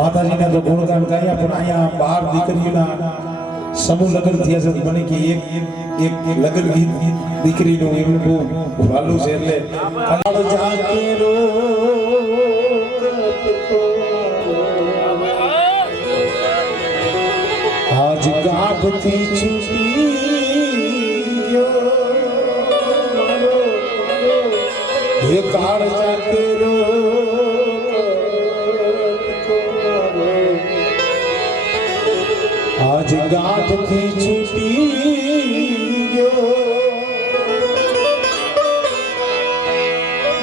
માતાજીના તો ગુણગાન ગાયા પણ અહીંયા 12 દીકરીઓના સમૂહ લગ્ન થયા છે મને કે એક લગ્ન ગીત દીકરીનું એમનું બહુ વાલું છે એટલે જાકે રો આજ ગાભથી છૂટી ગયો હે કાળ જાકે રો આજ ગાંઠથી છૂટી ગયો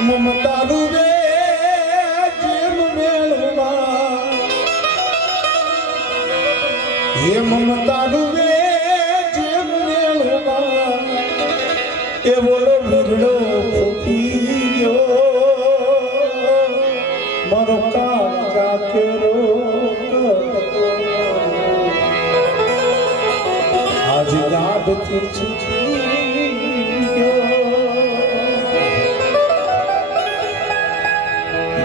મમતાનું રે જેમ મેળમાં હે મમતાનું રે જેમ મેળમાં એ બોલો વીરડો ફૂટી ગયો મારો કાળ જાકે રો આજ ગાભથી છૂટી ગયો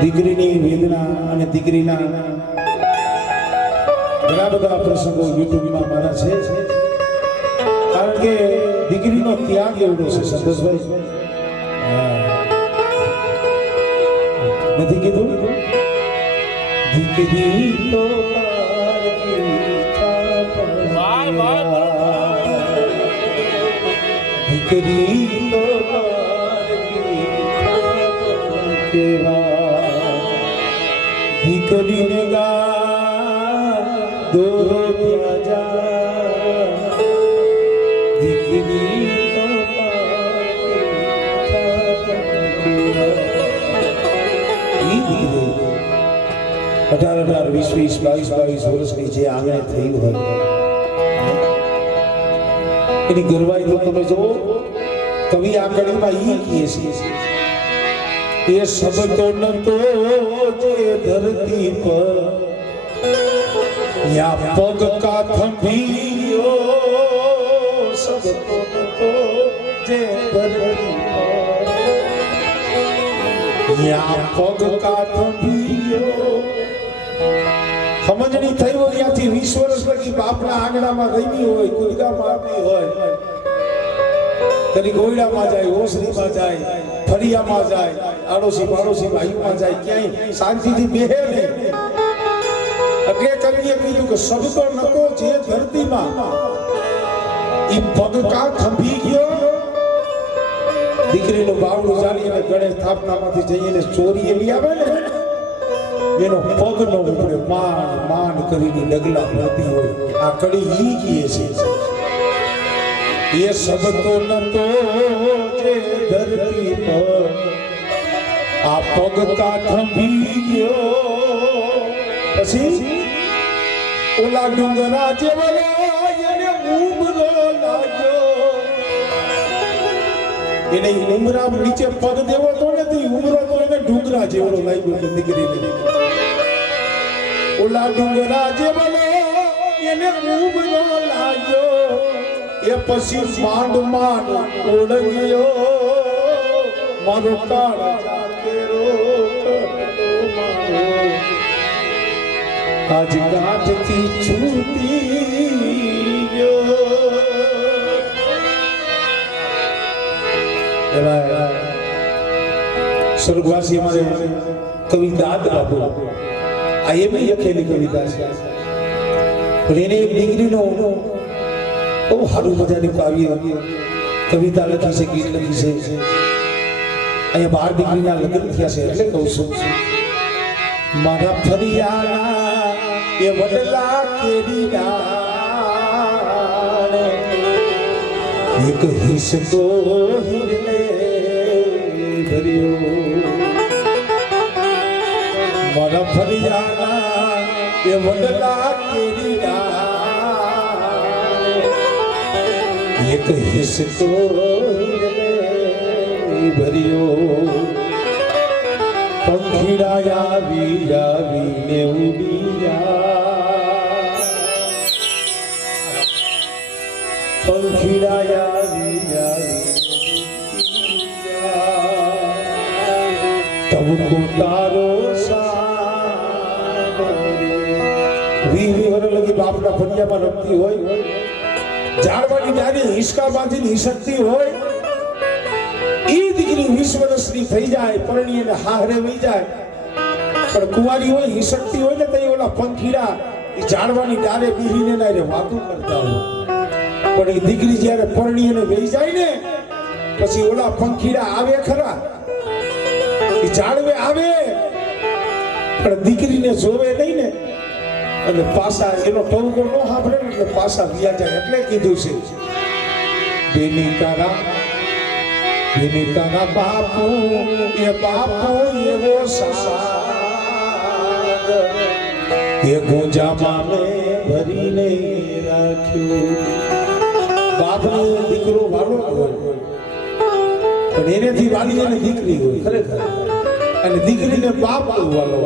દીકરીની વેદના અને દીકરીના ઘણા બધા પ્રસંગો યુટ્યુબમાં મારા છે કારણ કે દીકરીનો ત્યાગ એવડો છે સંતોષભાઈ નથી કીધું દીકરી તો દીકરી તો દીકરીને ગા દોરો ત્યાં જા દીકરી તો 18, 20, 22 વર્ષની જે આંગણે થયું હોય એની ગરવાઈ તો તમે જો કવિ આ કડીમાં ઈ કહે છે એ શબ્દો નતો જે ધરતી પર યા પગ કા થંભીયો શબ્દો નતો જે ધરતી પર યા પગ કા થંભીયો સમજણી થઈ હોય ત્યાંથી 20 વર્ષ લગી બાપના આંગણામાં રહી હોય કુદકા મારતી હોય કદી ગોયડામાં જાય ઓસરીમાં જાય ફળિયામાં જાય આડોશી પાડોશી ભાઈઓમાં જાય ક્યાંય શાંતિથી બેહે નહીં એટલે કવિએ કીધું કે શબ્દો નતો જે ધરતીમાં ઈ પગ કા થંભી ગયો દીકરીનું બાવડું ચાલી અને ગણેશ સ્થાપનામાંથી જઈને ચોરી એવી આવે ને એનો પગ નો ઉપડે માન કરીને ડગલા ભરતી હોય આ કડી ઈ કહે છે એ શબ્દો નતો જે ધરતી પર આ પગ કા થંભી ગયો પછી ઓલા ડુંગરા જેવો એને ઉમરો લાગ્યો એને ઉમરા નીચે પગ દેવો તો નથી ઉમરો તો એને ડુંગરા જેવો લાગ્યો તો દીકરીને ઓલા ડુંગરા જેવો એને ઉમરો લાગ્યો એ પછી માંડ ઓળગ્યો મારો કાળ જાકે રો આજ ગાંઠથી છૂટી ગયો સ્વર્ગવાસી અમારે કવિ દાદ બાપુ આ એમની લખેલી કવિતા છે પણ એને એક દીકરીનો બહુ સારું મજાની કાવ્ય કવિતા લખી છે ગીત લખી છે અહીંયા 12 દીકરીના લગ્ન થયા છે એટલે કહું છું મારા ફરિયાના એ વડલા કેરીના એક હિસકો હિરને ભર્યો મારા ફરિયાના એ વડલા કેરીના એક હિસકો ભર્યો પંખીડા આવીને ઉડિયા પંખીડા આવીને તબકો તારો સાંભળ્યો વી વર લગી બાપના ફળિયામાં રમતી હોય, ઝાડવાની ડાળી હિંચકા બાંધીને હિસકતી હોય, ઈ દીકરી 20 વર્ષની થઈ જાય, પરણી અને હાહરે વહી જાય, પણ કુંવારી હોય હિસકતી હોય ને તો ઓલા પંખીડા એ ઝાડવાની ડાળે બીહીને ના રે વાતો કરતા હોય, પણ એ દીકરી જ્યારે પરણી અને વહી જાય ને પછી ઓલા પંખીડા આવે ખરા, એ ઝાડવે આવે પણ દીકરીને જોવે નહીં ને, અને પાછા એનો ટવકો ન સાંભળે ને એટલે પાછા વ્યા જાય. એટલે કીધું છે બેની તારા બાપુ એ બાપુ એવો સાદ એ ગોજામાં મેં ભરીને રાખ્યું. બાપને દીકરો વાલો હોય પણ એનેથી વાલી અને દીકરી હોય ખરેખર, અને દીકરીને બાપ વાલો